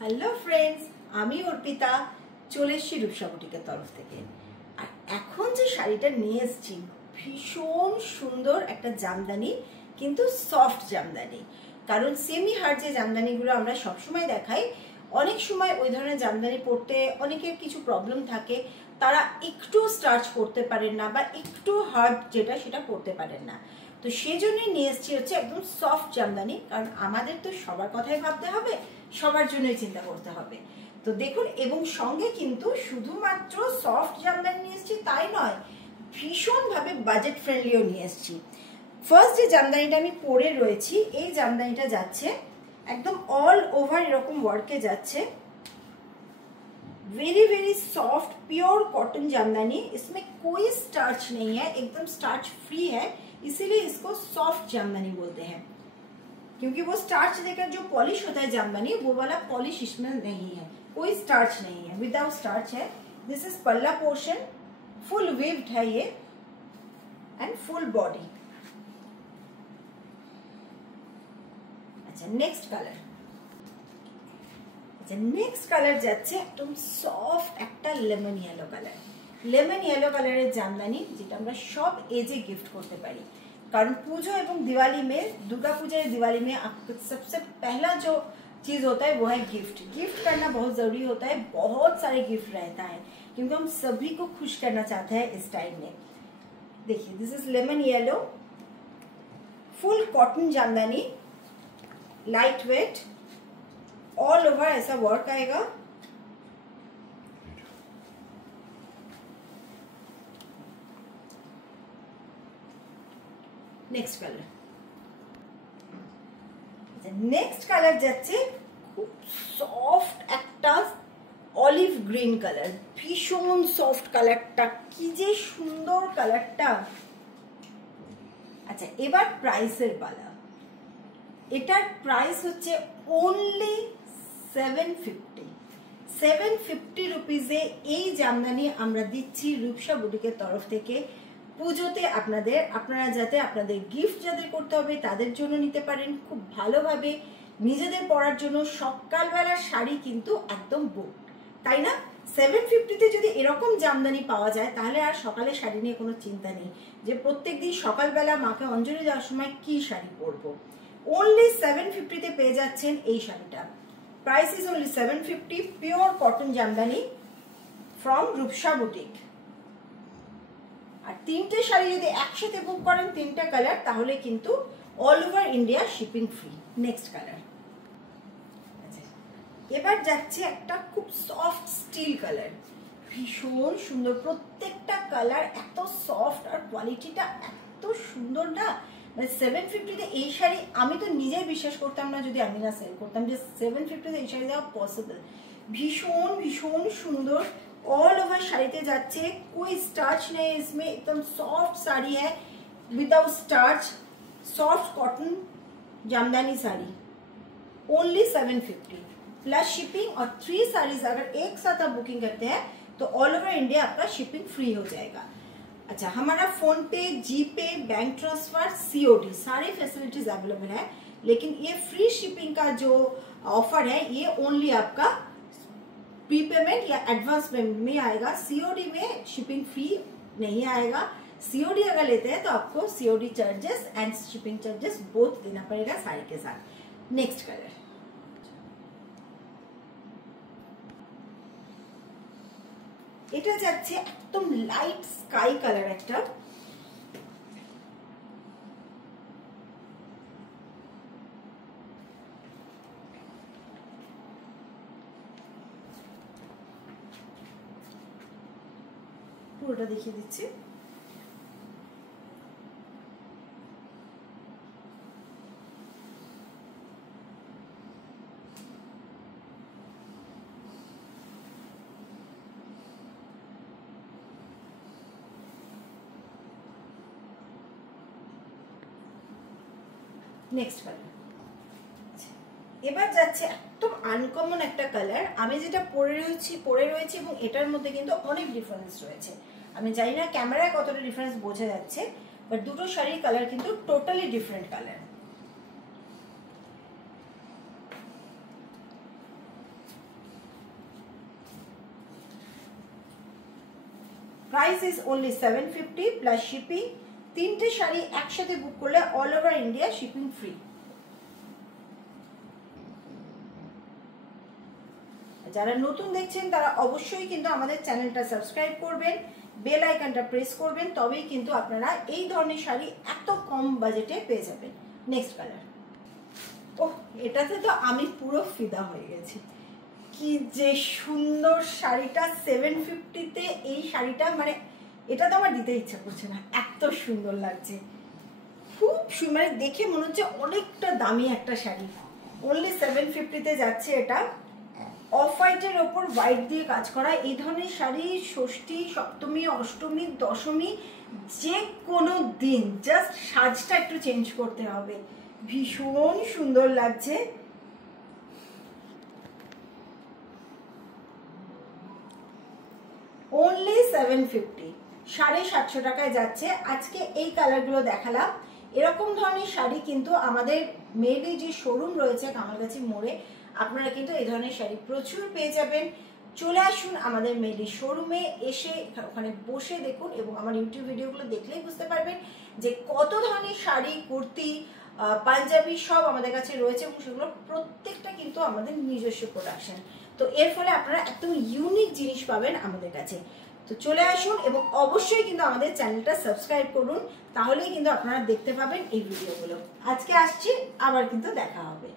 Hello friends, আমি অর্পিতা চলে এসেছি রূপসা বুটিকের তরফ থেকে। আর এখন যে শাড়িটা নিয়ে এসেছি ভীষণ সুন্দর একটা জামদানি, কিন্তু সফট জামদানি। কারণ সেমি হার্ড যে জামদানিগুলো আমরা সবসময় দেখাই, অনেক সময় ওই ধরনের জামদানি পরতে অনেকের কিছু প্রবলেম থাকে, তারা একটু স্টার্চ করতে পারেন না বা একটু হার্ড যেটা সেটা পরতে পারেন না। তো সেজন্যই নিয়ে এসেছি হচ্ছে একদম সফট জামদানি, কারণ আমাদের তো সবার কথাই ভাবতে হবে, সবার জন্যই চিন্তা করতে হবে। তো দেখুন, এবং সঙ্গে কিন্তু শুধুমাত্র সফট জামদানি নিয়ে এসেছি তাই নয়, ভীষণভাবে বাজেট ফ্রেন্ডলিও নিয়ে এসেছি। ফার্স্ট যে জামদানিটা আমি পরে রয়েছি, এই জামদানিটা যাচ্ছে একদম অল ওভার এরকম ওয়ার্কে যাচ্ছে, very very soft pure cotton jamdani. इसमें कोई स्टार्च नहीं है, एकदम स्टार्च फ्री है, इसीलिए इसको सॉफ्ट जामदानी बोलते हैं। क्योंकि वो स्टार्च देकर जो पॉलिश होता है जामदानी, वो वाला पॉलिश इसमें नहीं है, कोई स्टार्च नहीं है, विदाउट स्टार्च है। दिस इज पल्ला पोर्शन, फुल वेव्ड है ये एंड फुल बॉडी। अच्छा, नेक्स्ट कलर। नेक्स्ट कलर যাচ্ছে একদম সফট একটা lemon yellow colour. Lemon yellow কালারের জামদানি, যেটা আমরা সব एजे गिफ्ट करते पारी। कारण पूजो एवं दिवाली में, दुर्गा पूजा या दिवाली में आपको सबसे पहला जो चीज होता है वो है गिफ्ट। गिफ्ट करना बहुत जरूरी होता है, बहुत सारे गिफ्ट रहता है, क्योंकि हम सभी को खुश करना चाहते हैं इस टाइम में। देखिए, this is lemon yellow, full cotton jamdani, light weight, all over ऐसा वर्क आएगा। Next colour. नेक्स्ट कलर যাচ্ছে খুব সফট একটা অলিভ গ্রিন কালার, ভীষণ সফট কালারটা, কি যে সুন্দর কালারটা। আচ্ছা, এবার প্রাইসের পালা। এটার প্রাইস হচ্ছে অনলি 750 রুপিজে এই জামদানি আমরা দিচ্ছি রূপসা বুটিকের তরফ থেকে পুজোতে আপনারা যাতে আপনাদের গিফট যাদের করতে হবে তাদের জন্য নিতে পারেন, খুব ভালোভাবে নিজেদের পরার জন্য। সকালবেলার শাড়ি কিন্তু একদম বুক, তাই না? 750তে যদি এরকম জামদানি পাওয়া যায়, তাহলে আর সকালে শাড়ি নিয়ে কোনো চিন্তা নেই যে প্রত্যেকদিন সকালবেলা মাকে অঞ্জলি দেওয়ার সময় কি শাড়ি পরবো। ओनली 750 পেয়ে যাচ্ছেন এই শাড়িটা। Price is only 750, pure cotton jamdani from Rupsa boutique. আর তিনটে শাড়ি যদি একসাথে বুক করেন, তিনটা কালার, তাহলে কিন্তু all over India shipping free. Next colour. এবার যাচ্ছে একটা খুব সফট স্টিল কালার, ভীষণ সুন্দর। প্রত্যেকটা কালার এত সফট আর কোয়ালিটিটা এত সুন্দর না, মানে 750তে এই শাড়ি আমি তো নিজেই বিশ্বাস করতাম না যদি আমি না সেল করতাম যে 750তে এই শাড়ি দেওয়া পসিবল। ভীষণ ভীষণ সুন্দর, ऑल ओवर শাড়িতে যাচ্ছে, कोई स्टार्च नहीं है इसमें, एकदम सॉफ्ट साड़ी है without starch, soft cotton jamdani sari. Only 750 plus shipping, और 3 साड़ीज अगर एक साथ आप बुकिंग करते हैं तो ऑल ओवर इंडिया आपका शिपिंग फ्री हो जाएगा। अच्छा, हमारा फोन पे, जी पे, बैंक ट्रांसफर, सीओडी सारी फैसिलिटीज अवेलेबल है। लेकिन ये फ्री शिपिंग का जो ऑफर है, ये ओनली आपका प्री पेमेंट या एडवांस पेमेंट में आएगा। सीओडी में शिपिंग फ्री नहीं आएगा। सीओडी अगर लेते हैं तो आपको COD charges and shipping charges both देना पड़ेगा साड़ी के साथ। Next colour. এটা যাচ্ছে একদম লাইট স্কাই কালার একটা, পুরোটা দেখিয়ে দিচ্ছি। Next colour. এবার যাচ্ছে একদম আনকমন একটা কালার, আমি যেটা পরে রয়েছি এবং এটার মধ্যে কিন্তু অনেক ডিফারেন্স রয়েছে। আমি জানি না ক্যামেরায় কতটা ডিফারেন্স বোঝা যাচ্ছে, বাট দুটো শাড়ির কালার কিন্তু totally different colour. Price is only 750 plus shipping. 3টে শাড়ি একসাথে বুক করলে all over India shipping free. যারা নতুন দেখছেন তারা অবশ্যই কিন্তু আমাদের চ্যানেলটা সাবস্ক্রাইব করবেন, বেল আইকনটা প্রেস করবেন, তবেই কিন্তু আপনারা এই ধরনের শাড়ি এত কম বাজেটে পেয়ে যাবেন। Next colour. ওহ, এটাতে তো আমি পুরো ফিদা হয়ে গেছি। কি যে সুন্দর শাড়িটা, 750-তে এই শাড়িটা, মানে এটা তো আমার দিতে ইচ্ছা করছে না, এত সুন্দর লাগছে। খুব মানে দেখে মনে হচ্ছে অনেকটা দামি একটা শাড়ি। অনলি 750-তে যাচ্ছে এটা। অফ হোয়াইটের ওপর হোয়াইট দিয়ে কাজ করা এই ধরনের শাড়ি ষষ্ঠী, সপ্তমী, অষ্টমী, দশমী, যে কোনো দিন জাস্ট সাজটা একটু চেঞ্জ করতে হবে। ভীষণ সুন্দর লাগছে। অনলি 750, 750 টাকায় যাচ্ছে। আজকে এই কালারগুলো দেখালাম। এরকম ধরনের শাড়ি কিন্তু আমাদের মেবি যে শোরুম রয়েছে কামালগাছি মোড়ে, আপনারা কিন্তু এই ধরনের শাড়ি প্রচুর পেয়ে যাবেন। চলে আসুন আমাদের মেডি শোরুমে, এসে ওখানে বসে দেখুন এবং আমার ইউটিউব ভিডিওগুলো দেখলেই বুঝতে পারবেন যে কত ধরনের শাড়ি, কুর্তি, পাঞ্জাবি সব আমাদের কাছে রয়েছে এবং সেগুলো প্রত্যেকটা কিন্তু আমাদের নিজস্ব প্রোডাকশন। তো এর ফলে আপনারা একদম ইউনিক জিনিস পাবেন আমাদের কাছে। তো চলে আসুন এবং অবশ্যই কিন্তু আমাদের চ্যানেলটা সাবস্ক্রাইব করুন, তাহলেই কিন্তু আপনারা দেখতে পাবেন এই ভিডিওগুলো। আজকে আসছি, আবার কিন্তু দেখা হবে।